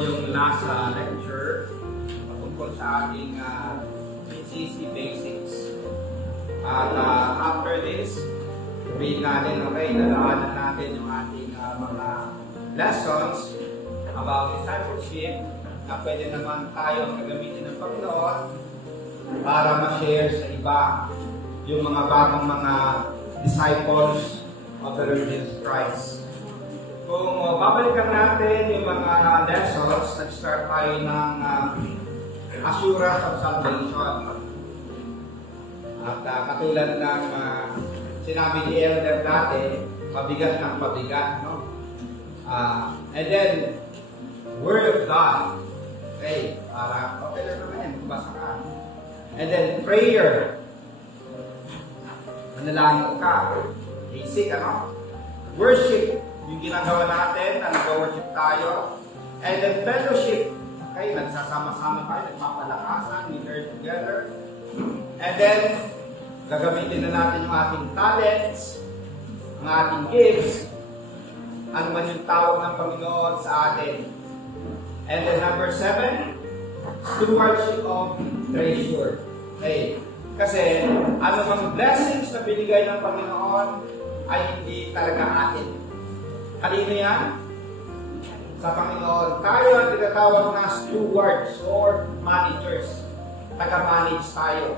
yung last lecture tungkol sa ating PCC Basics. At after this, sabihin natin, okay, dadaanan natin yung ating mga lessons about discipleship na pwede naman tayo gagamitin ng Panginoon para ma-share sa iba yung mga bagong mga disciples of the Lord Jesus Christ. Kung babalikan natin yung mga lessons, nag-start tayo ng assurance of salvation. At katulad ng sinabi ni Elder dati, pabigat ng pabigat, no? And then, Word of God. Okay, para okay lang naman yan, basa ka. And then, prayer. Manalangin ka. Basic, ano? Worship. Yung ginagawa natin, na nag-worship tayo. And then fellowship. Okay, nagsasama-sama tayo, nagpapalakasan, we learn together. And then, gagamitin na natin yung ating talents, ang ating gifts, ano man yung tawag ng Panginoon sa atin. And then number 7, stewardship of treasure. Okay, kasi ano mang blessings na binigay ng Panginoon ay hindi talaga atin. Kanino yan? Sa Panginoon. Tayo ang tinatawag na stewards or managers. Taga-manage tayo.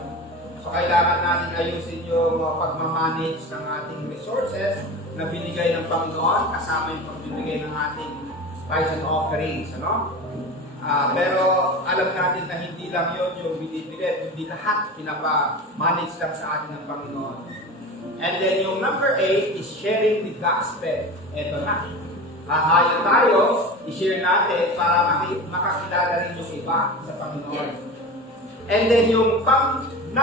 So, kailangan natin ayusin yung pagmamanage ng ating resources na binigay ng Panginoon kasama yung pagbibigay ng ating tithes and offerings. Ano? Pero alam natin na hindi lang yun yung binibigay. Hindi lahat pinapa-manage lang sa atin ng Panginoon. And then yung number 8 is sharing the gospel. Ito na. Hahayo tayo, i-share natin para makakilala rin yung iba sa Panginoon. And then yung pang-9,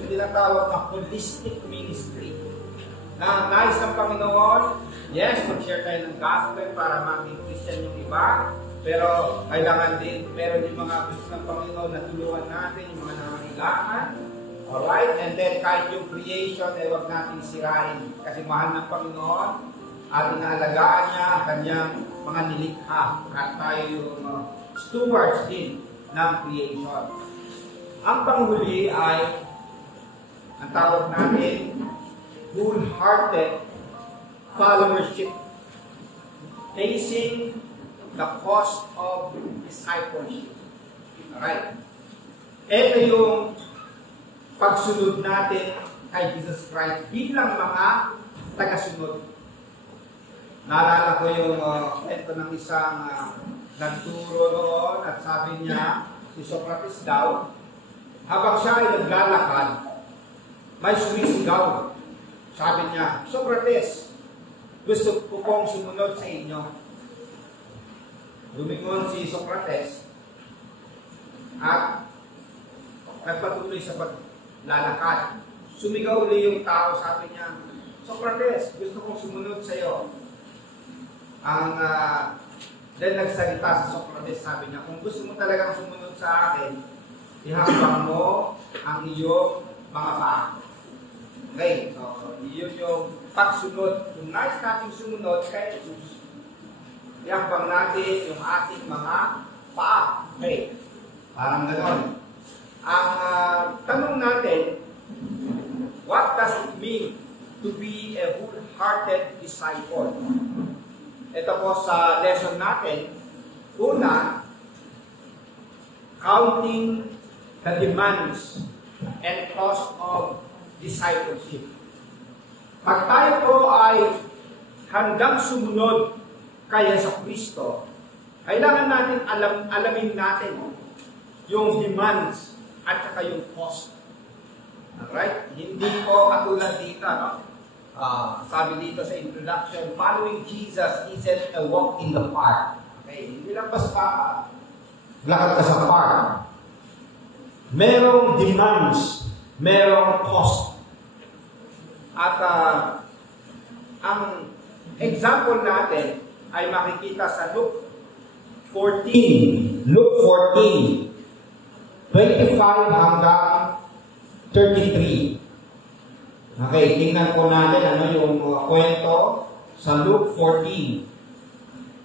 yung tinatawag na holistic ministry. Na nais ng Panginoon, yes, mag-share tayo ng gospel para maging Christian yung iba. Pero kailangan din, meron din mga gusto ng Panginoon na tulungan natin, yung mga nangangailangan. Alright? And then kahit yung creation, eh, huwag natin sirain. Kasi mahal ng Panginoon, ating alagaan niya, kanyang mga nilikha. At tayo yung stewards din ng creation. Ang panghuli ay, ang tawag natin, wholehearted followership. Facing the cost of discipleship. Alright? Ito yung pagsunod natin kay Jesus Christ bilang mga tagasunod. Naalala ko yung ito ng isang nagturo noon at sabi niya, si Socrates daw, habang siya ay naglalakad, may sumisigaw. Sabi niya, Socrates, gusto ko pong sumunod sa inyo. Lumingon si Socrates at nagpatuloy sa lalakad. Sumigaw uli yung tao, sabi niya, Socrates, gusto kong sumunod sa iyo. Then nagsalita sa Socrates, sabi niya, kung gusto mo talagang sumunod sa akin, ihambang mo ang iyong mga paa. Okay, so yun yung pagsunod. Kung nais natin sumunod kay Jesus, ihambang natin yung ating mga paa. Okay, parang gano'n. Ang tanong natin, what does it mean to be a wholehearted disciple? Ito po sa lesson natin. Una, counting the demands and cost of discipleship. Pag tayo po ay handang sumunod kaya sa Kristo, kailangan natin alamin natin yung demands at saka yung cost. Alright? Hindi po katulad dito, no? Sabi dito sa introduction, following Jesus isn't a walk in the park. Okay? Hindi lang basta lakad ka sa park. Merong demands, merong cost. At ang example natin ay makikita sa Luke 14. Luke 14. 25 hanggang 33. Okay, tingnan po natin ano yung kwento sa Luke 14.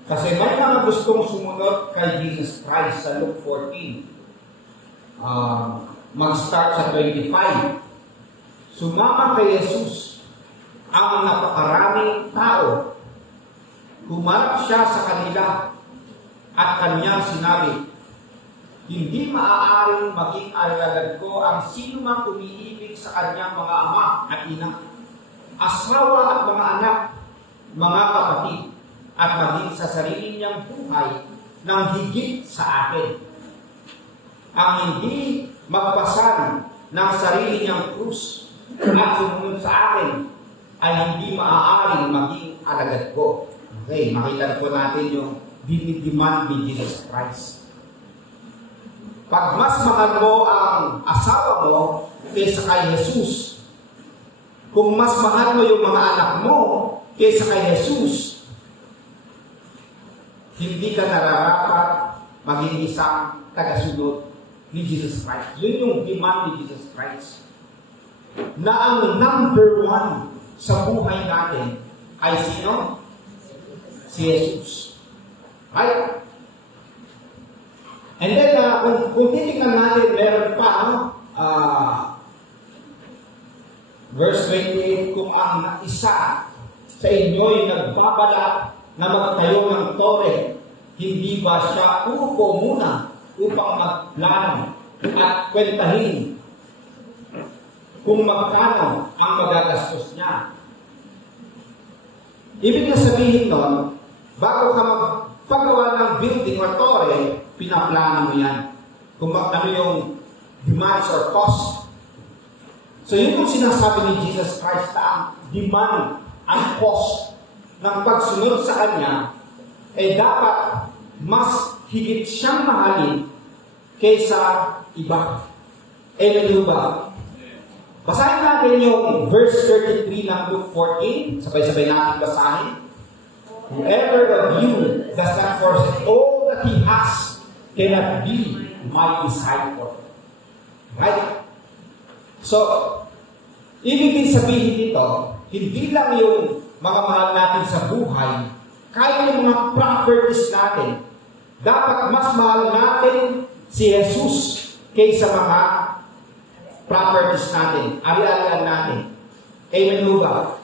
Kasi may mga gustong sumunod kay Jesus Christ sa Luke 14. Mag-start sa 25. Sumama kay Jesus ang napakaraming tao. Humarap siya sa kanila at kanyang sinabi, hindi maaaring maging alagad ko ang sino mang umiibig sa kanyang mga ama at ina, asawa at mga anak, mga kapatid, at maging sa sarili niyang buhay ng higit sa akin. Ang hindi magpasan ng sarili niyang krus at sumunod sa akin ay hindi maaaring maging alagad ko. Okay, makita po natin yung dinidiman ni Jesus Christ. Pag mas mahal mo ang asawa mo kaysa kay Jesus, kung mas mahal mo yung mga anak mo kaysa kay Jesus, hindi ka nararapat maging isang tagasunod ni Jesus Christ. Yun yung demand ni Jesus Christ. Na ang number one sa buhay natin ay sino? Si Jesus. Right? And then, kung titignan natin, meron pa, verse 28, kung ang isa sa inyo'y nagbabala na magtayo ng tore, hindi ba siya upo muna upang magplano at kwentahin kung magkano ang magagastos niya? Ibig na sabihin nun, bago ka magpagawa ng building or tore, pinaplano mo yan. Kung ano yung demands or cost. So yun yung sinasabi ni Jesus Christ na ang demand, ang cost ng pagsunod sa Kanya, dapat mas higit siyang mahalin kaysa iba. Amen ba? Basahin natin yung verse 33 ng Luke 14. Sabay-sabay natin basahin. Whoever of you does not forsake all that he has cannot be my disciple. Right? So, ibig din sabihin dito, hindi lang yung mga mahal natin sa buhay, kahit yung mga properties natin, dapat mas mahal natin si Jesus kaysa mga properties natin, ari-arian natin. Amen ba?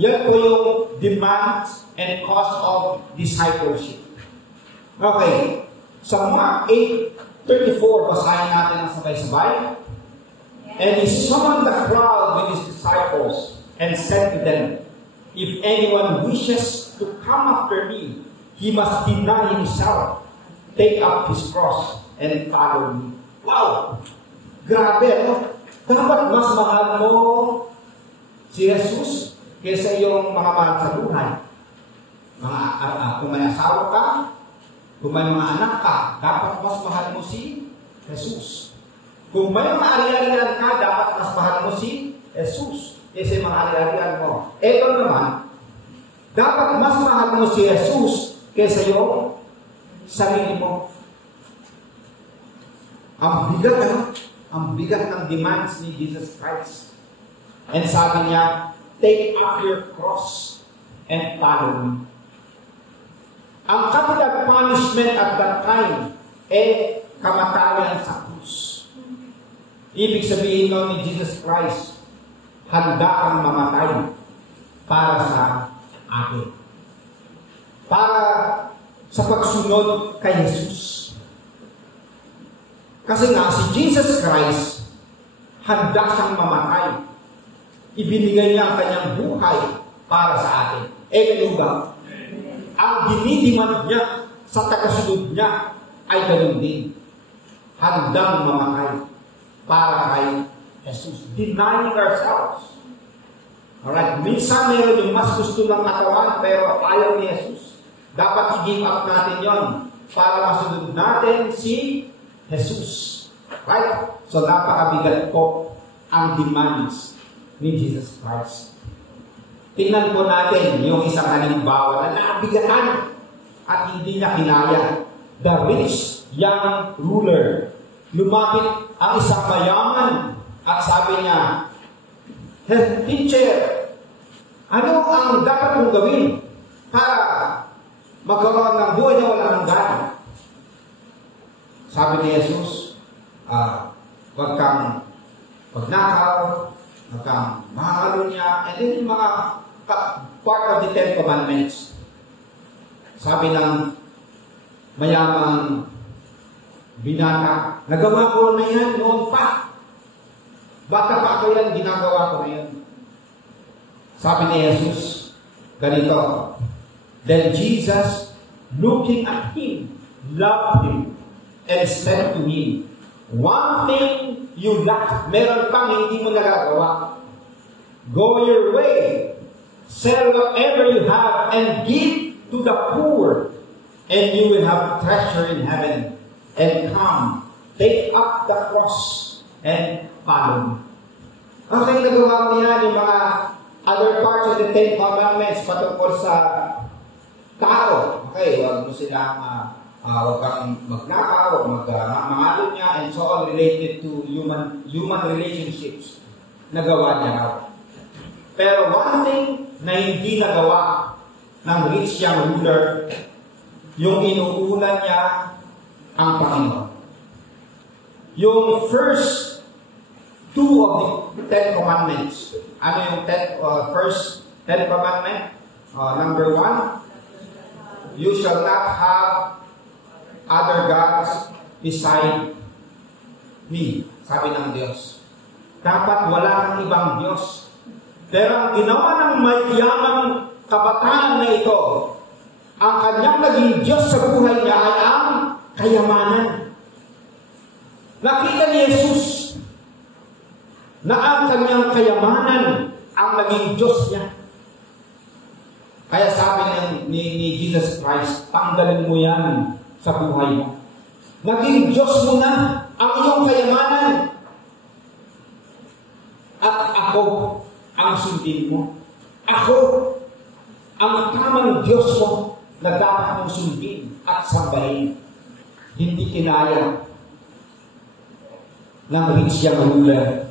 Yan po yung demands and cost of discipleship. Okay. Sa Mark 8:34, basahin natin ang sabay-sabay. And he summoned the crowd with his disciples and said to them, if anyone wishes to come after me, he must deny himself, take up his cross, and follow me. Wow! Grabe, no? Dapat mas mahal mo si Jesus kaysa yung mga mahal sa buhay. Kung may asawa ka, kung may mga anak ka, dapat mas mahal mo si Jesus. Kung may mga ari-arian ka, dapat mas mahal mo si Jesus. Kasi mga ari-arian mo. Ito naman, dapat mas mahal mo si Jesus kaysa yung sarili mo. Ang bigat ng demands ni Jesus Christ. And sabi niya, take up your cross and follow me. Ang capital punishment at that time, kamatayan sa krus. Ibig sabihin nun ni Jesus Christ, handa ang mamatay para sa atin. Para sa pagsunod kay Jesus. Kasi nga, si Jesus Christ, handa siyang mamatay. Ibinigay niya ang kanyang buhay para sa atin. Amen ba? Ang dinidiman niya sa tagasunod niya ay ganun din. Handang mamatay para kay Jesus. Denying ourselves. Alright, minsan meron yung mas gusto ng katawan pero ayaw ni Jesus. Dapat i-give up natin yon para masunod natin si Jesus. Right? So napakabigat po ang demands ni Jesus Christ. Tingnan po natin yung isang halimbawa na nakabigatan at hindi niya kinaya. The rich young ruler. Lumapit ang isang mayaman at sabi niya, Teacher, ano ang dapat mong gawin para magkaroon ng buhay na wala hanggan. Sabi ni Jesus, wag kang magnakaw, wag kang makakalunya, and then yung mga part of the Ten Commandments. Sabi ng mayamang binata, nagawa ko na yan noon pa. Bata pa ako yan, ginagawa ko na yan. Sabi ni Jesus, ganito, then Jesus, looking at him, loved him, and said to him, one thing you lack, meron pang hindi mo nagagawa. Go your way, sell whatever you have, and give to the poor, and you will have treasure in heaven. And come, take up the cross, and follow me. Okay, nagawa mo yan yung mga other parts of the Ten Commandments patungkol sa tao. Okay, huwag mo silang huwag kang magnakaw, mamalo niya, and so on related to human relationships. Nagawa niya raw. Pero one thing na hindi nagawa ng rich young ruler, yung inuulan niya ang Panginoon. Yung first two of the Ten Commandments. Ano yung first Ten Commandment? Number 1, you shall not have other gods beside me. Sabi ng Diyos. Dapat wala kang ibang Diyos. Pero ang ginawa ng mayamang kabataan na ito, ang kanyang naging Diyos sa buhay niya ay ang kayamanan. Nakita ni Jesus na ang kanyang kayamanan ang naging Diyos niya. Kaya sabi ni Jesus Christ, tanggalin mo yan sa buhay mo. Naging Diyos mo na ang iyong kayamanan. At ako ang sundin mo. Ako ang tamang Diyos mo na dapat mong sundin at sambahin. Hindi kinaya ng rich young ruler.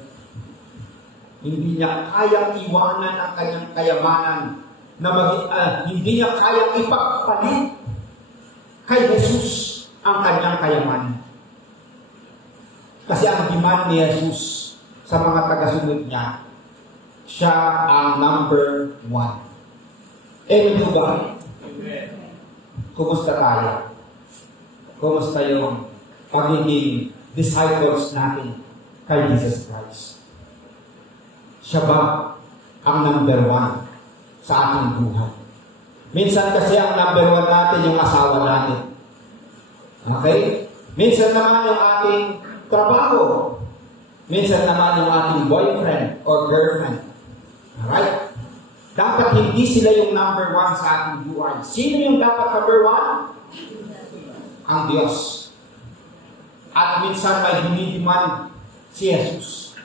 Hindi niya kayang iwanan ang kanyang kayamanan na hindi niya kayang ipagpalit kay Jesus ang kanyang kayamanan. Kasi ang demand ni Jesus sa mga tagasunod niya, siya ang number 1. Ito ba? Kumusta tayo? Kumusta yung pagiging disciples natin kay Jesus Christ? Siya ba ang number 1 sa ating buhay? Minsan kasi ang number 1 natin yung asawa natin. Okay? Minsan naman yung ating trabaho. Minsan naman yung ating boyfriend or girlfriend. Alright? Dapat hindi sila yung number 1 sa ating buhay. Sino yung dapat number 1? Ang Diyos. At minsan may dinidiman si Jesus.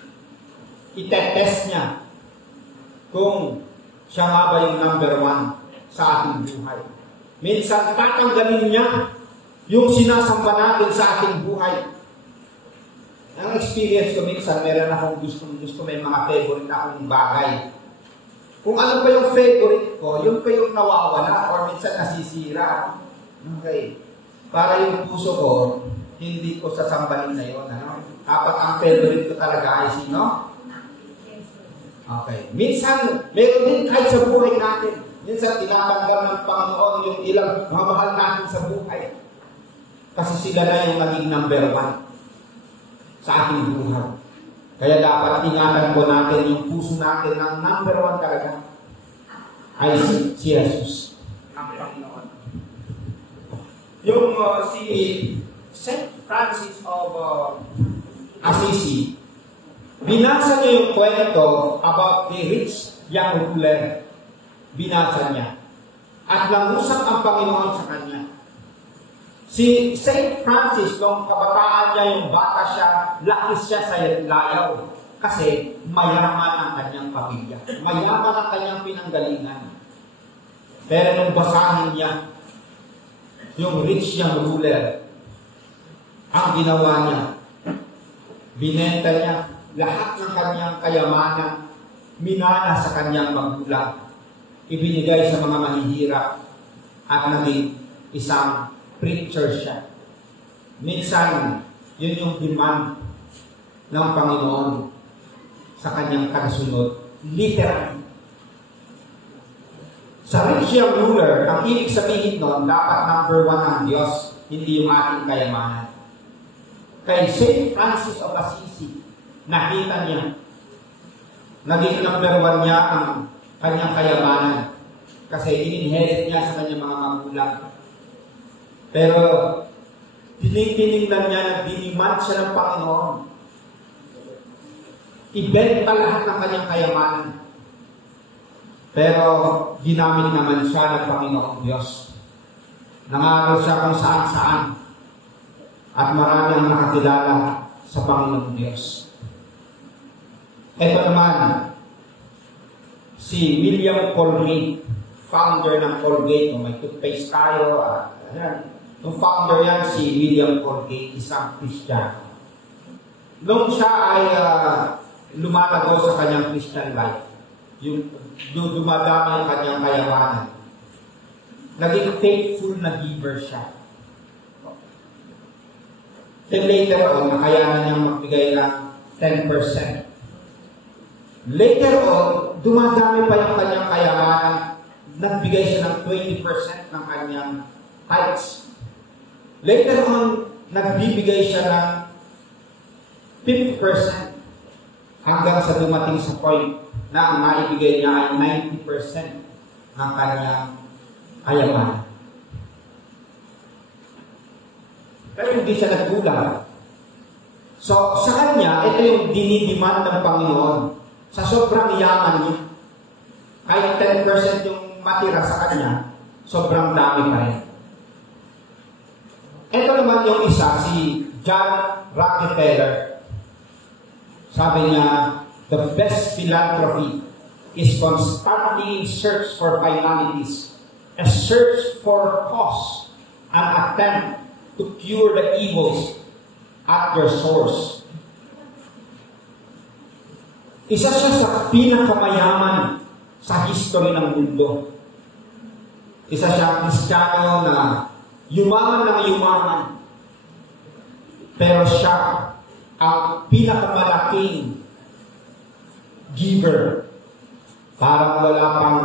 Itetest niya kung siya nga ba yung number 1 sa ating buhay. Minsan tatanggalin niya yung sinasamba natin sa ating buhay. Ang experience ko minsan, meron akong gusto may mga favorite akong bagay. Kung ano pa yung favorite ko, yun pa yung nawawala or minsan nasisira. Okay. Para yung puso ko, hindi ko sasambahin na yun. Ano? Dapat ang favorite ko talaga ay sino? Okay. Minsan, meron din kahit sa buhay natin. Minsan, tinatanggal ng Panginoon yung ilang mga mahal natin sa buhay. Kasi sila na yung naging number 1 sa ating buhay. Kaya dapat ingatan po natin yung puso natin ng number 1 talaga ay si Jesus. Ang Panginoon. Yung si St. Francis of Assisi, binasa niya yung kwento about the rich young ruler. Binasa niya. At nangusap ang Panginoon sa kanya. Si St. Francis, nung kabataan niya, yung bata siya, laki siya sa layaw. Kasi mayaman ang kanyang pamilya. Mayaman ang kanyang pinanggalingan. Pero nung basahin niya, yung rich young ruler, ang ginawa niya, binenta niya lahat ng kanyang kayamanan, minana sa kanyang magulang, ibinigay sa mga manihirap, at naging isang preacher siya. Minsan, yun yung demand ng Panginoon sa kanyang kasunod. Literally. Sa rich young ruler, ang ibig sabihin nun, dapat number 1 ang Diyos, hindi yung ating kayamanan. Kay St. Francis of Assisi, nakita niya, naging number 1 niya ang kanyang kayamanan kasi in-inherit niya sa kanyang mga magulang. Pero, tinignan niya na dinimand siya ng Panginoon. Ibenta lahat ng kanyang kayamanan. Pero, ginamit naman siya ng Panginoong Diyos. Nangaral siya kung saan-saan. At marami ang nakakilala sa Panginoong Diyos. Ito naman, si William Colgate, founder ng Colgate. Kung may toothpaste tayo, yung founder yan, si William Colgate, isang Christian. Nung siya ay lumalago sa kanyang Christian life, yung dumadami ang kanyang kayamanan, naging faithful na giver siya. Then later on, nakayanan niyang magbigay ng 10%. Later on, dumadami pa yung kanyang kayamanan, nagbigay siya ng 20% ng kanyang tithes. Later on, nagbibigay siya ng 50% hanggang sa dumating sa point na ang maibigay niya ay 90% ng kanyang kayamanan. Pero hindi siya nagkulang. So, sa kanya, ito yung dinidemand ng Panginoon. Sa sobrang yaman niya, kahit 10% yung matira sa kanya, sobrang dami pa rin. Ito naman yung isa, si John Rockefeller. Sabi niya, the best philanthropy is constantly in search for finalities, a search for cause, an attempt to cure the evils at their source. Isa siya sa pinakamayaman sa history ng mundo. Isa siya Kristiyano na yumaman ng yumaman. Pero siya ang pinakamalaking giver. Parang wala pang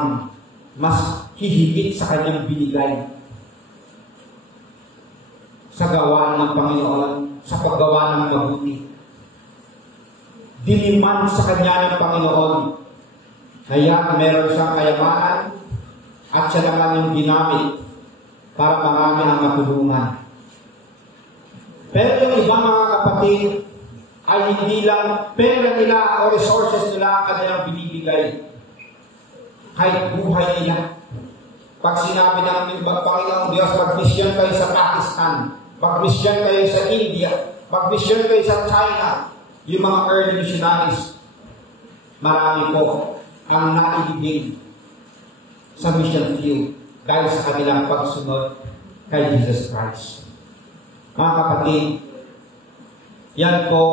mas hihigit sa kanyang binigay sa gawa ng Panginoon, sa paggawa ng mabuti. Diniman sa kanya ng Panginoon. Kaya meron siyang kayamanan at siya naman yung ginamit para marami ang matulungan. Pero yung ibang mga kapatid ay hindi lang pera nila o resources nila ang kanilang binibigay. Kahit buhay nila. Pag sinabi ng Panginoong Diyos, mag-mission kayo sa Pakistan, mag-mission kayo sa India, mag-mission kayo sa China, yung mga early missionaries, marami po ang naibigay sa mission field dahil sa kanilang pagsunod kay Jesus Christ. Mga kapatid, yan po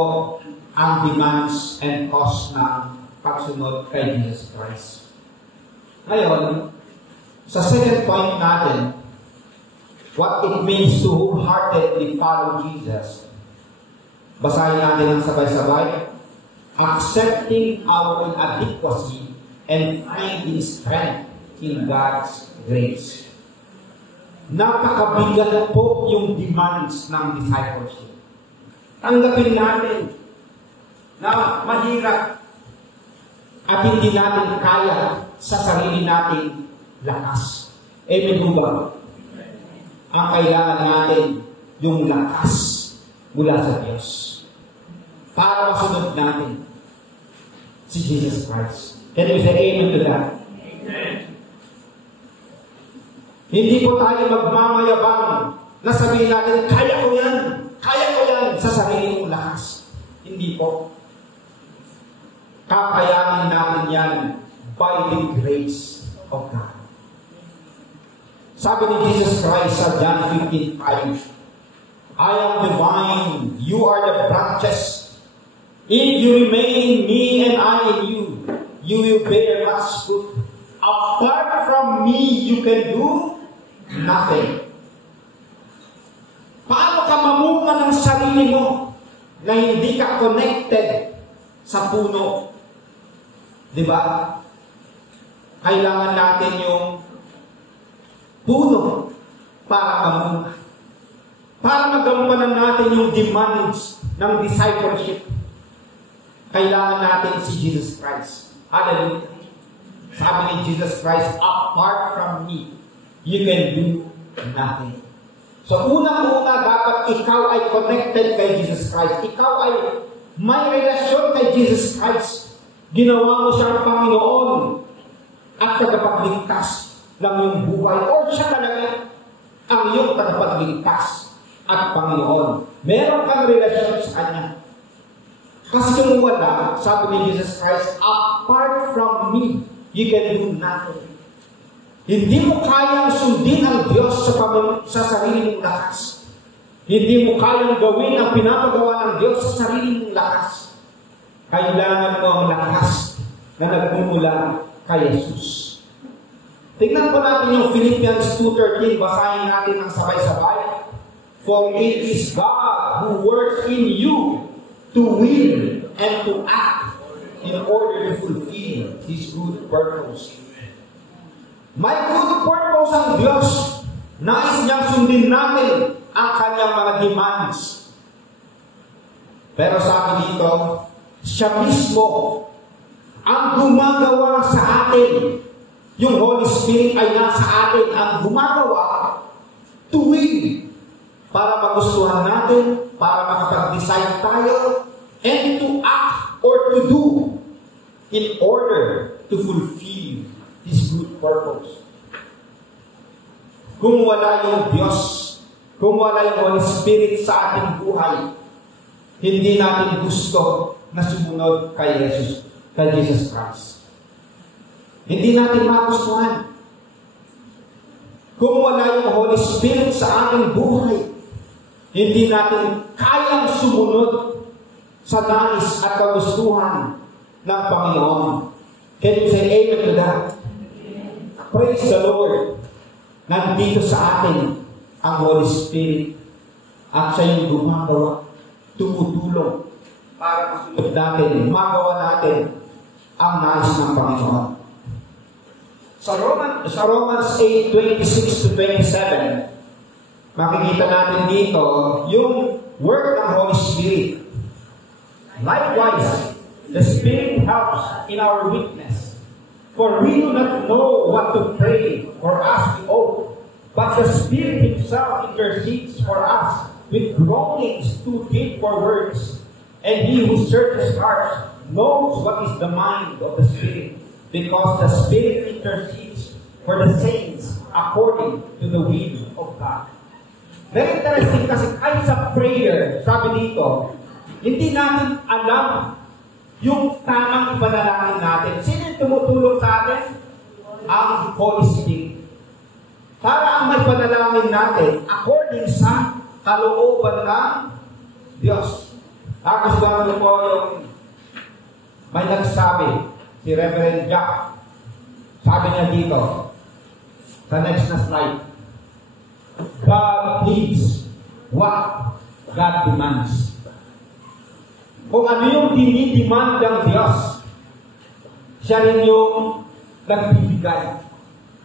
ang demands and cost ng pagsunod kay Jesus Christ. Ngayon, sa second point natin, what it means to wholeheartedly follow Jesus. Basahin natin ng sabay-sabay. Accepting our inadequacy and finding strength in God's grace. Napakabigat po yung demands ng discipleship. Tanggapin natin na mahirap at hindi natin kaya sa sarili nating lakas. Amen po ba? Ang kailangan natin yung lakas mula sa Diyos para masunod natin si Jesus Christ. Can we say amen to that? Amen. Hindi po tayo magmamayabang na sabihin natin, kaya ko yan sa sarili kong lakas. Hindi po. Kakayanin natin yan by the grace of God. Sabi ni Jesus Christ sa John 15:5, I am the vine, you are the branches. If you remain in me and I in you, you will bear much fruit. Apart from me, you can do nothing. Paano ka mamunga ng sarili mo na hindi ka connected sa puno? Di ba? Kailangan natin yung puno para mamunga. Para magampanan natin yung demands ng discipleship, kailangan natin si Jesus Christ. Hallelujah. Sabi ni Jesus Christ, apart from me, you can do nothing. So, unang-una, dapat ikaw ay connected kay Jesus Christ. Ikaw ay may relasyon kay Jesus Christ. Ginawa mo siyang Panginoon at tagapagligtas ng iyong buhay. O siya talaga ang iyong tagapagligtas at Panginoon. Meron kang relasyon sa Kanya. Kasi kung wala, sabi ni Jesus Christ, apart from me, you can do nothing. Hindi mo kayang sundin ang Diyos sa sarili mong lakas. Hindi mo kayang gawin ang pinapagawa ng Diyos sa sarili mong lakas. Kailangan mo ang lakas na nagmumula kay Jesus. Tingnan po natin yung Philippians 2:13. Basahin natin ng sabay-sabay. For it is God who works in you to will and to act in order to fulfill His good purpose. May good purpose ang Diyos. Nais niyang sundin natin ang kanyang mga demands. Pero sabi dito, siya mismo ang gumagawa sa atin. Yung Holy Spirit ay nasa atin ang gumagawa to will. Para magustuhan natin, para makapag-decide tayo, and to act or to do in order to fulfill His good purpose. Kung wala yung Diyos, kung wala yung Holy Spirit sa ating buhay, hindi natin gusto na sumunod kay Jesus Christ. Hindi natin magustuhan. Kung wala yung Holy Spirit sa ating buhay, hindi natin kayang sumunod sa nais at kagustuhan ng Panginoon. Can you say amen to that? Praise the Lord. Nandito sa atin ang Holy Spirit at siya yung gumagawa, tumutulong para masunod natin, magawa natin ang nais ng Panginoon. Sa Romans 8:26-27, makikita natin dito yung work ng Holy Spirit. Likewise, the Spirit helps in our weakness. For we do not know what to pray or ask we ought, but the Spirit Himself intercedes for us with groanings too deep for words. And He who searches hearts knows what is the mind of the Spirit, because the Spirit intercedes for the saints according to the will of God. Very interesting kasi kahit sa prayer, sabi dito, hindi natin alam yung tamang ipanalangin natin. Sino yung tumutulong sa atin? Ang Holy Spirit. Para ang may panalangin natin according sa kalooban ng Diyos. Tapos gano'n po yung may nagsabi, si Reverend Jack. Sabi niya dito, sa next na slide, God needs what God demands. Kung ano yung dinidemand ng Diyos, siya rin yung nagbibigay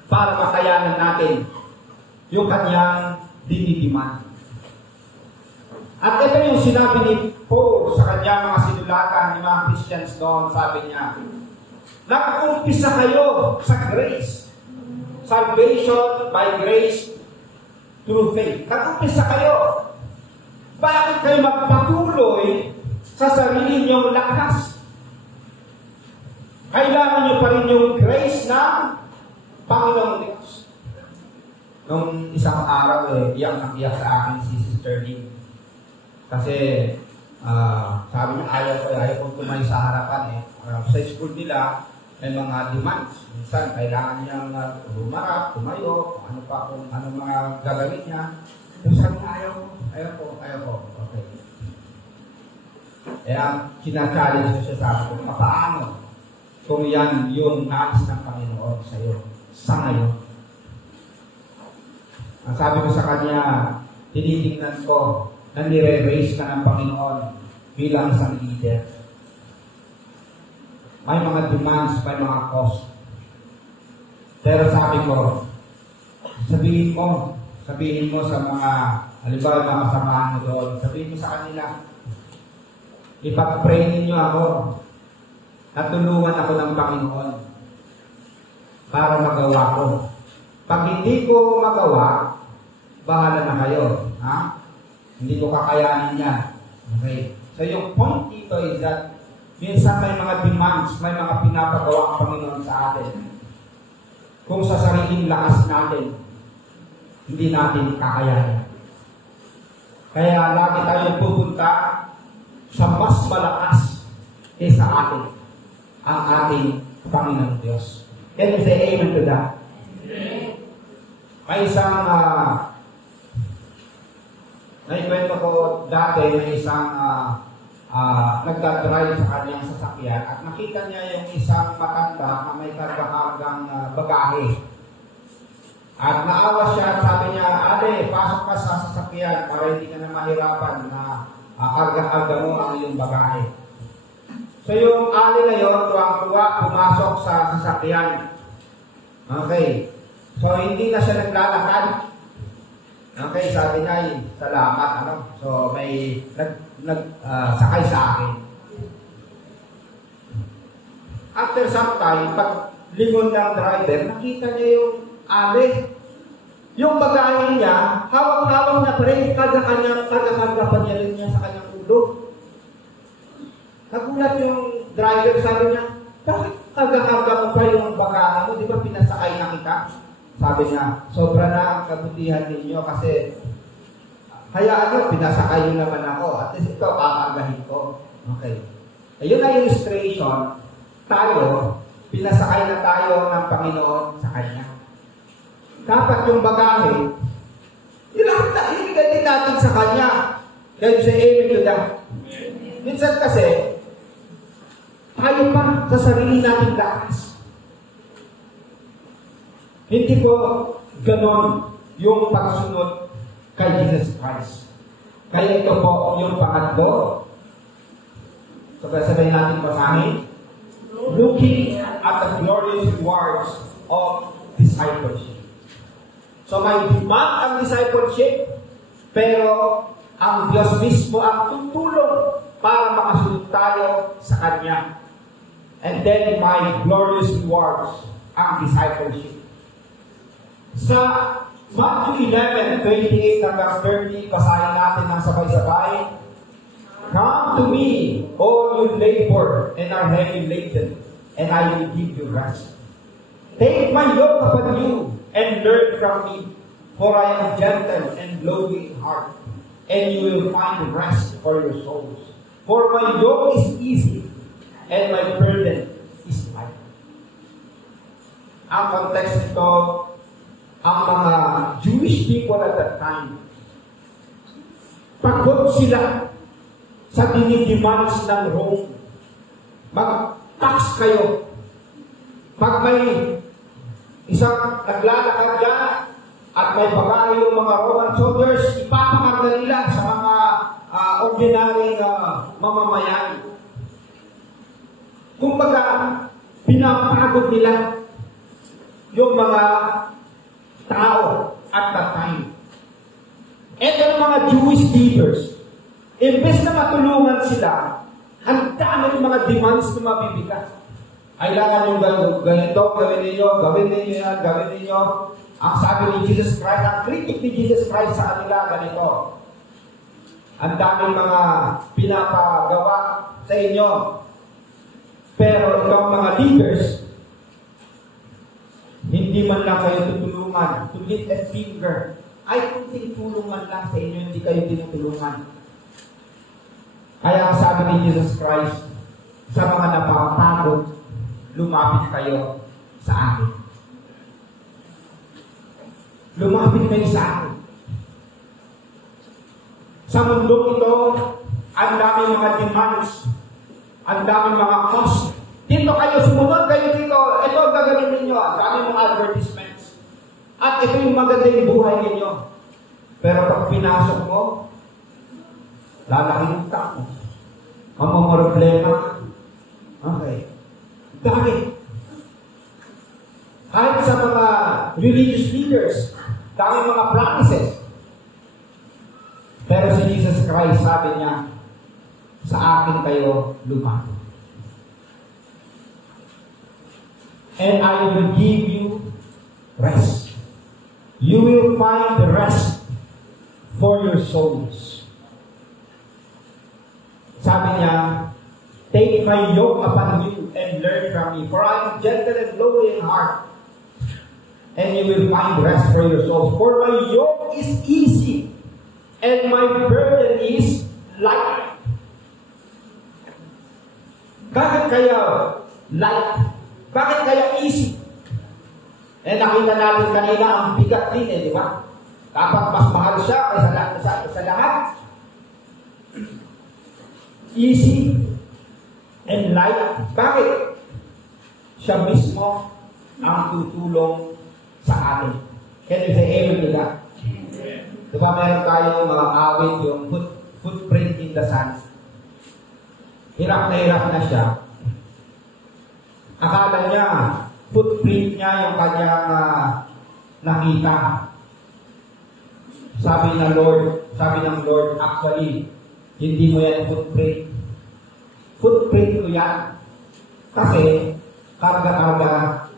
para makayanan natin yung kanyang dinidemand. At ito yung sinabi ni Paul sa kanyang mga sinulatan ng mga Christians noon, sabi niya, nag-umpisa kayo sa grace. Salvation by grace through faith. Nag-umpisa kayo. Bakit kayo magpatuloy sa sarili niyong lakas? Kailangan niyo pa rin yung grace ng Panginoong Diyos. Nung isang araw, iyak na iyak sa akin si Sister Lee. Kasi, sabi niya, ayaw ko tumayo sa harapan. Sa school nila, may mga demands. Minsan, kailangan niyang humarap, tumayo, ano mga gagawin niya. Yung sabi niya, ayaw ko. Okay. Sinachallenge ko siya, sabi ko, paano kung yan yung nais ng Panginoon sa iyo, sa ngayon? Ang sabi ko sa kanya, tinitingnan ko na nire-raise ka ng Panginoon bilang isang leader. May mga demands, may mga cost. Pero sabi ko, sabihin mo sa mga, halimbawa mga kasamahan mo doon, sabihin mo sa kanila, ipag-pray ninyo ako at tulungan ako ng Panginoon para magawa ko. Pag hindi ko magawa, bahala na kayo. Ha? Hindi ko kakayanin yan. Okay. So yung point dito is that minsan may mga demands, may mga pinapagawa ang Panginoon sa atin. Kung sa sariling lakas natin, hindi natin kakayanin. Kaya lagi tayong pupunta sa mas malakas kaysa atin, ang ating Panginoon Diyos. Can you say amen to that? May isang naikwento ko dati, may isang nagdadrive sa kanyang sasakyan at nakita niya yung isang matanda na may karga-kargang bagahe. At naawa siya at sabi niya, "Ate, pasok ka sa sasakyan para hindi ka na mahirapan na karga-karga mo ang iyong bagahe." So yung ali na yun, tuwang-tuwa, pumasok sa sasakyan. Okay. So hindi na siya naglalakad. Okay, sabi niya, salamat, So, may sakay sa akin. After some time, pag lingon ng driver, nakita niya yung ali. Yung bagahe niya, hawak-hawak na pa rin, karga-karga pa niya rin niya sa kanyang ulo. Nagulat yung driver, sabi niya, bakit karga-karga mo pa yung bagahe mo? Di ba pinasakay na kita? Sabi niya, sobra na ang kabutihan ninyo kasi hayaan pinasakay nyo naman ako. At least ito, kakargahin ko. Okay. Ayun na illustration. Tayo, pinasakay na tayo ng Panginoon sa Kanya. Dapat yung bagahe, ibigay din natin sa Kanya. Can you say amen to that? Minsan kasi, tayo pa sa sarili nating lakas. Hindi po ganon yung pagsunod kay Jesus Christ. Kaya ito po yung pangatlo. So, sabihin natin basahin. Looking at the glorious rewards of discipleship. So, may demand ang discipleship, pero ang Diyos mismo ang tutulong para makasunod tayo sa Kanya. And then, may glorious rewards ang discipleship. Sa Matthew 11:28 hanggang 30, basahin natin ng sabay-sabay. Come to me, all you labor and are heavy laden, and I will give you rest. Take my yoke upon you and learn from me, for I am gentle and lowly in heart, and you will find rest for your souls. For my yoke is easy, and my burden is light. Ang context nito, ang mga Jewish people at that time, pagod sila sa dinidemands ng Rome. Mag-tax kayo. Pag may isang naglalakad ka at may bagahe yung mga Roman soldiers, ipapakarga nila sa mga ordinary mamamayan. Kumbaga, pinapagod nila yung mga tao at that time. And yung mga Jewish leaders, imbes na matulungan sila, ang dami yung mga demands na mabibigat. Kailangan yung ganito, gawin ninyo yan, gawin ninyo. Ang sabi ni Jesus Christ, ang critic ni Jesus Christ sa kanila, ganito. Ang daming mga pinapagawa sa inyo. Pero itong mga leaders, hindi man lang kayo tutulungan, to lift a finger. Ay, kunting tulong man lang sa inyo, hindi kayo tinutulungan. Kaya ang sabi ni Jesus Christ, sa mga napapagod, lumapit kayo sa akin. Lumapit kayo sa akin. Sa mundong ito, ang daming mga demands, ang daming mga cost. Dito kayo, sumunod kayo dito. Ito, gagawin ninyo. Ang daming mga advertisements. At ito yung maganda yung buhay ninyo. Pero pag pinasok mo, lalaking utak mo. Problema. Okay. Bakit? Kahit sa mga religious leaders, daming mga practices. Pero si Jesus Christ, sabi niya, sa akin kayo lumapit. And I will give you rest. You will find rest for your souls. Sabi niya, take my yoke upon you and learn from me, for I am gentle and lowly in heart, and you will find rest for your souls. For my yoke is easy, and my burden is light. Bakit kaya light? Bakit kaya easy? Nakita natin kanina ang bigat din di ba? Dapat mas mahal siya kaysa sa lahat. Easy and light. Bakit? Siya mismo ang tutulong sa atin. Can you say amen to that? Diba meron tayong mga awit, yung footprint in the sand. Hirap na siya. Akala niya, footprint niya yung kanyang nakita. Sabi ng Lord, actually, hindi mo yan footprint. Footprint ko yan. Kasi, karga-karga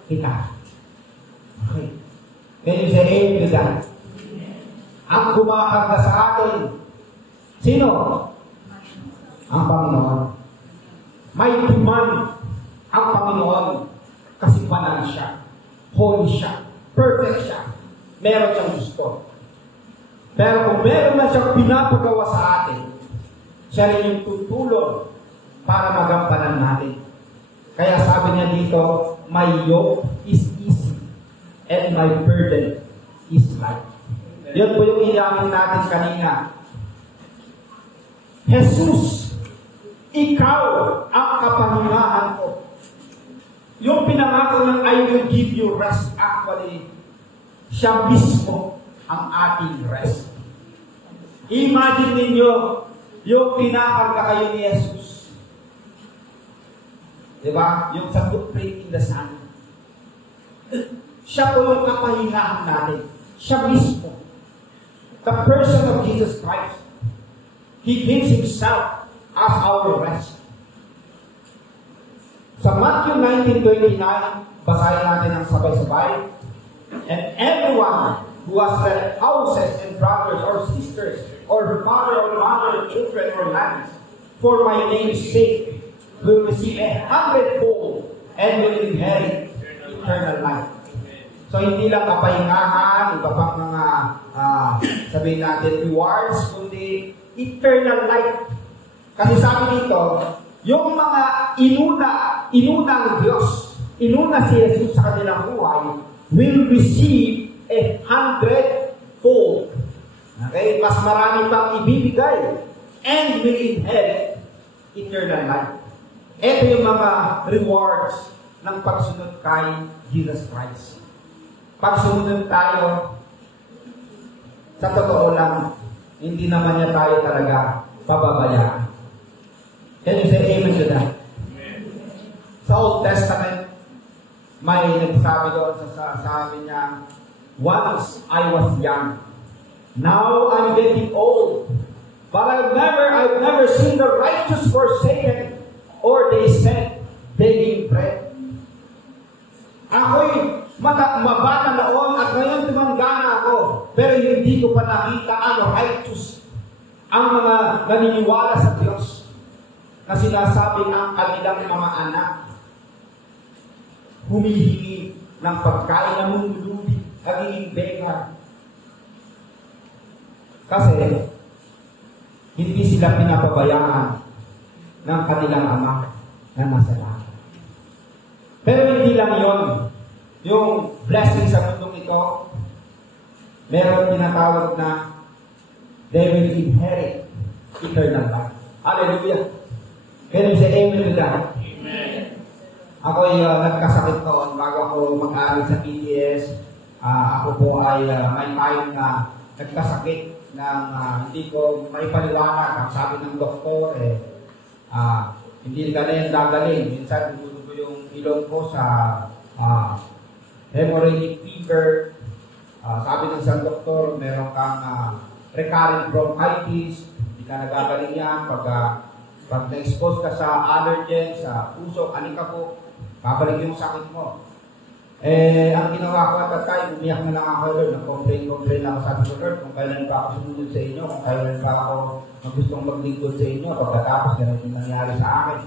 kita. Okay. Can you say amen to that? Ang kumakarga sa atin, sino? Ang Panginoon. May demand ang Panginoon kasi banal siya, holy siya, perfect siya, meron siyang gusto. Pero kung meron na siyang pinapagawa sa atin, siya rin yung tutulong para magampanan natin. Kaya sabi niya dito, my yoke is easy and my burden is light. Yun po yung iyamin natin kanina. Jesus, ikaw ang kapahingahan ko. Yung pinangako ng I will give you rest, actually, siya mismo ang ating rest. Imagine ninyo, yung kinakarga kayo ni Jesus. Diba? Yung sa footprint in the sand. Siya po yung kapahingahan natin. Siya mismo. The person of Jesus Christ. He gives Himself as our rest. Sa Matthew 19:29, basahin natin ang sabay-sabay. And everyone who has left houses and brothers or sisters, or father or mother, children or lands, for my name's sake, will receive 100-fold and will inherit eternal life. So, hindi lang kapahingahan, iba pang mga, sabihin natin, rewards, kundi eternal life. Kasi sabi dito, yung mga inunang Diyos, inuna si Jesus sa kanilang buhay, will receive 100-fold. Okay? Mas marami pang ibibigay and will inherit eternal life. Ito yung mga rewards ng pagsunod kay Jesus Christ. Pag sumunod tayo, sa totoo lang, hindi naman niya tayo talaga pababayaan. Can you say amen to that? Sa Old Testament, may nagsabi doon sa sabi niya, once I was young, now I'm getting old, but I've never seen the righteous forsaken, or they said, begging bread. Ako'y mabata noon at ngayon tumanggana ako, pero hindi ko pa nakita ang righteous, ang mga naniniwala sa Diyos, na sinasabi ang kanilang mga anak, humihingi ng pagkain na mumulubi, nagiging beggar. Kasi, hindi sila pinapabayaan ng kanilang ama na nasa langit. Pero hindi lang yon. Yung blessing sa mundong ito, meron tinatawag na they will inherit eternal life. Hallelujah! Can you say amen to that? Amen. Ako'y nagkasakit noon bago ako mag-aaral sa PTS. ako po ay may time na nagkasakit ng hindi ko maipaliwanag. Ang sabi ng doktor, hindi ka na yan gagaling. Minsan, gusto ko yung ilong ko sa hemorrhagic fever. Sabi ng isang doktor, meron kang recurrent bronchitis. Hindi ka nagagaling yan. Pag na-expose ka sa allergen, sa puso, anika po, babalik yung sakit mo. Ang ginawa ko at that time, umiyak na lang ako, Lord. Nag-complain lang ako, sabi ko, Lord, kung kailan pa ako sumunod sa inyo, kung kailan pa ako gustong maglingkod sa inyo, pagkatapos ganun yung nangyari sa akin.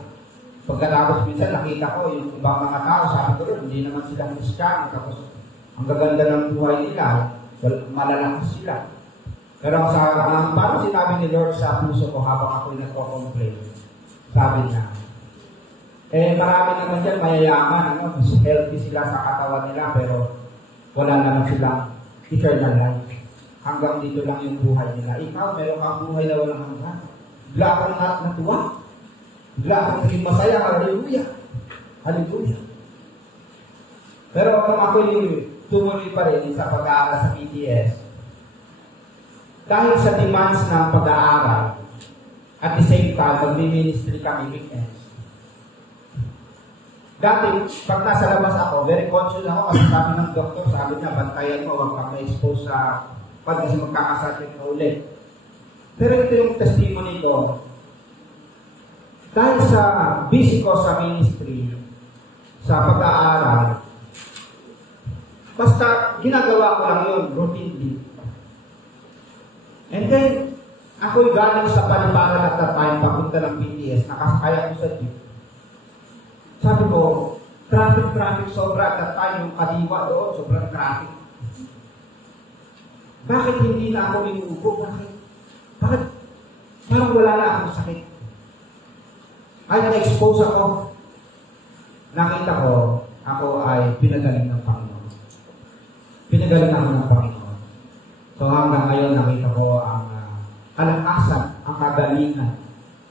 Pagkatapos minsan, nakita ko yung ibang mga tao, sabi ko, Lord, hindi naman silang Christian, tapos ang gaganda ng buhay nila, malalakas sila. Pero parang sinabi ni Lord sa puso ko habang ako'y nagko-complain, sabi niya, marami naman dyan mayayaman, mas healthy sila sa katawan nila, pero wala naman silang eternal life. Hanggang dito lang yung buhay nila. Ikaw, meron kang buhay na walang hanggan. Bigla kang natuwa. Bigla kang naging masaya. Hallelujah. Hallelujah. Pero kung ako'y tumuloy pa rin sa pag-aaral sa PTS, dahil sa demands ng pag-aaral, at the same time, mag-ministry kami weekends. Dati, pag nasa labas ako, very conscious ako kasi sabi ng doktor, sabi niya, bantayan mo, huwag kang ma-expose sa pag kasi magkakasakit na ulit. Pero ito yung testimony ko. Dahil sa busy ko sa ministry, sa pag-aaral, basta ginagawa ko lang yun, routinely. And then, ako'y galing sa paliparan at that time, papunta ng PTS, nakasakay ako sa jeep. Sabi ko, traffic sobra at that time, yung kaliwa doon, sobrang traffic. Bakit hindi na ako inuubo? Bakit? Parang wala na akong sakit. Ay, na-expose ako. Nakita ko, ako ay pinagaling ng Panginoon. Pinagaling ako ng Panginoon. So hanggang ngayon, nakita ko ang kalakasan, ang kagalingan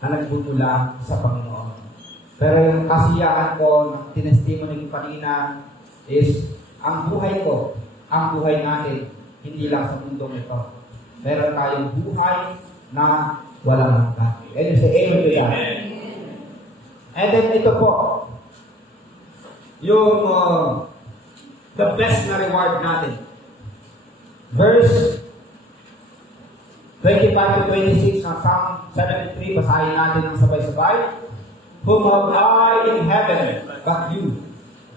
na nagbutula sa Panginoon. Pero yung kasiyahan ko, tinestimony ko kanina, is ang buhay ko, ang buhay natin, hindi lang sa mundong ito. Meron tayong buhay na walang hanggan. Can you say amen to that? And then ito po, yung the best na reward natin. Verse 25 to 26 ng Psalm 73, basahin natin ng sabay-sabay. Whom have I in heaven but you?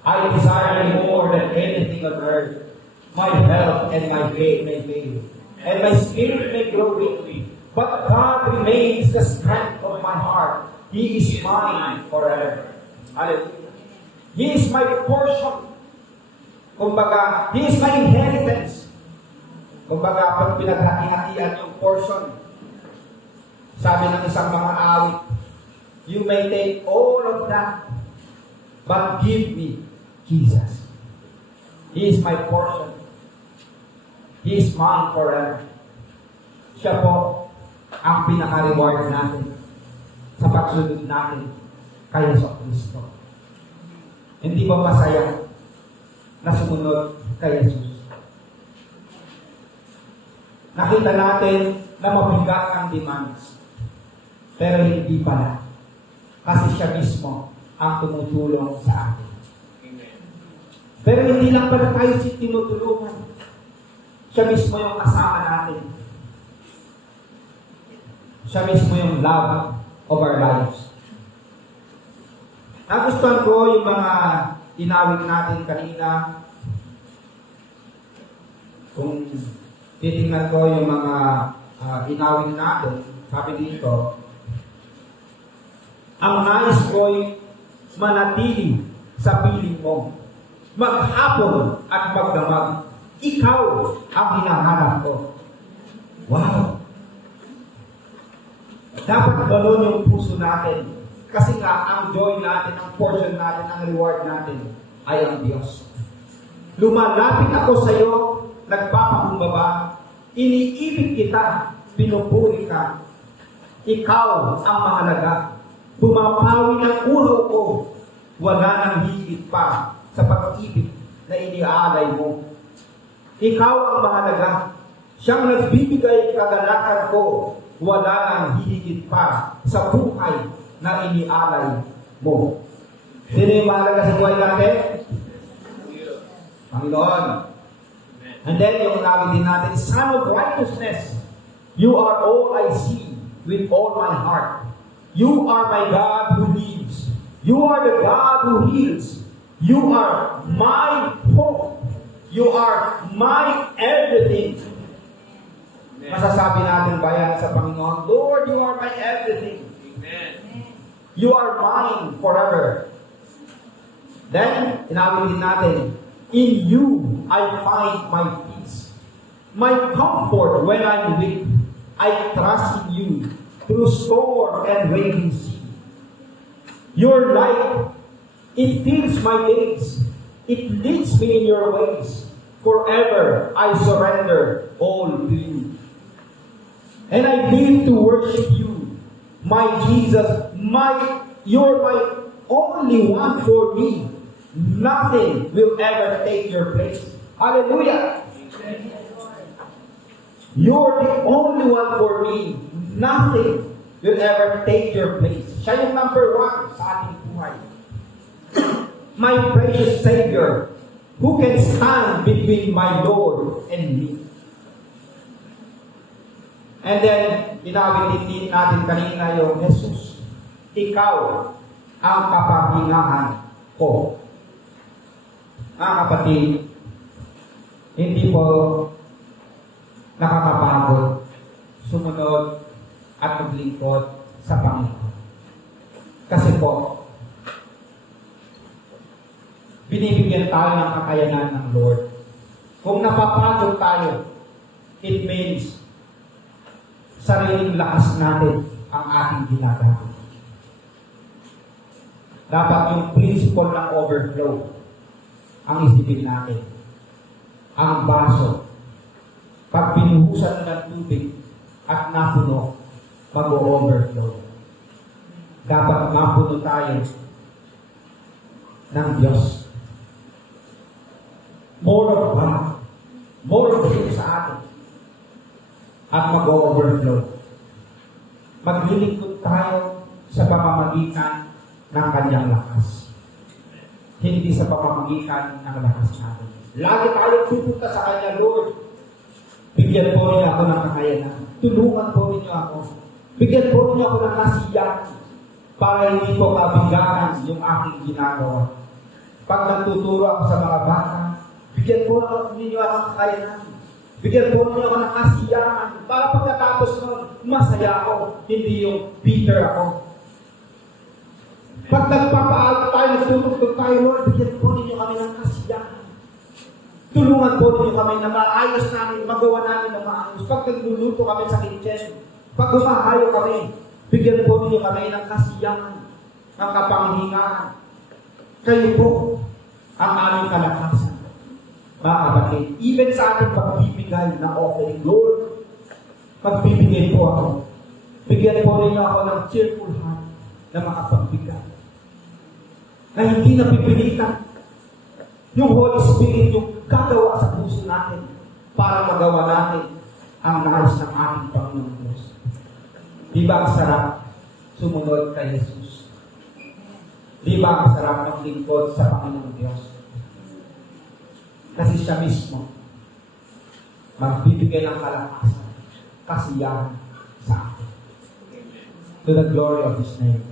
I desire you more than anything on earth. My health and my faith may fail, and my spirit may grow weakly. But God remains the strength of my heart. He is mine forever. Hallelujah. He is my portion. Kumbaga, He is my inheritance. Kumbaga, pag pinaghati-hatian yung portion, sabi ng isang mga awit, you may take all of that, but give me Jesus. He is my portion. He is mine forever. Siya po ang pinaka-reward natin sa pagsunod natin kay Jesucristo. Hindi ba masaya na sumunod kay Jesus? Nakita natin na mabigat ang demands, pero hindi pala. Kasi siya mismo ang tumutulong sa atin. Amen. Pero hindi lang pala tayo tinutulungan. Siya mismo yung kasama natin. Siya mismo yung love of our lives. Nagustuhan ko yung mga tinawag natin kanina. Kung titingnan ko yung mga inawin natin, sabi dito, ang nais ko'y manatili sa piling mo. Maghapon at magdamag, ikaw ang hinahanap ko. Wow! Dapat gano'n yung puso natin. Kasi nga, ang joy natin, ang portion natin, ang reward natin ay ang Diyos. Lumalapit ako sa iyo, nagpapakumbaba, iniibig kita, pinupuri ka. Ikaw ang mahalaga. Bumapawi ng ulo ko, wala nang higit pa sa pag-ibig na iniaalay mo. Ikaw ang mahalaga. Siyang nagbibigay kagalakan ko. Wala nang hihigit pa sa buhay na inialay mo. Sino yung mahalaga sa buhay natin? Panginoon. And then, yung namin din natin, Son of Righteousness, you are all I see with all my heart. You are my God who lives. You are the God who heals. You are my hope. You are my everything. Masasabi natin ba yan sa Panginoon, Lord, you are my everything. Amen. You are mine forever. Then, inawin din natin, in you I find my peace. My comfort when I'm weak. I trust in you through storm and raging sea. Your light, it fills my days. It leads me in your ways. Forever I surrender all to you. And I live to worship you, my Jesus, you're my only one for me. Nothing will ever take your place. Hallelujah! You're the only one for me. Nothing will ever take your place. Siya yung number one sa ating buhay. My precious Savior, who can stand between my Lord and me? And then, inawit din natin kanina yung Jesus, ikaw ang kapahingahan ko. Mga kapatid, hindi po nakakapagod sumunod at maglingkod sa Panginoon. Kasi po, binibigyan tayo ng kakayanan ng Lord. Kung napapagod tayo, it means sariling lakas natin ang ating ginagawa. Dapat yung principle ng overflow ang isipin natin. Ang baso, pag binuhusan ng tubig at napuno, mag-overflow. Dapat mapuno tayo ng Diyos. More of God. More of Him sa atin. At mag-overflow. Maglilingkod tayo sa pamamagitan ng kanyang lakas. Hindi sa pamamagitan ng lakas natin. Lagi tayo pupunta sa kanya, Lord. Bigyan po niyo ako ng kakayanan. Tulungan po niyo ako. Bigyan po niyo ako ng kasiyahan para hindi po kabigatan yung aking ginagawa. Pag nagtuturo ako sa mga bata, bigyan po niyo ako ng kakayanan. Bigyan po niyo ako ng kasiyahan para pagkatapos nun, masaya ako, hindi yung bitter ako. Pag nagpapaalit tayo, nagtutugtog tayo, Lord, bigyan po ninyo kami ng kasiyahan. Tulungan po ninyo kami na maayos namin, magawa namin ng maayos. Pag nagluluto kami sa kitchen, pag gumahayo kami, bigyan po ninyo kami ng kasiyahan, ng kapanghingaan. Kayo po ang aming kalakasan. Mga kapatid, even sa ating pagbibigay na offering, Lord, pagbibigay po ako. Bigyan po ninyo ako ng cheerful heart na makapagbigay. Na hindi napipilitan. Yung Holy Spirit yung gagawa sa puso natin para magawa natin ang nais ng ating Panginoon Diyos. Di ba ang sarap sumunod kay Jesus? Di ba ang sarap maglingkod sa Panginoon Diyos? Kasi siya mismo magbibigay ng kalakasan, kasiyahan sa atin. To the glory of His name.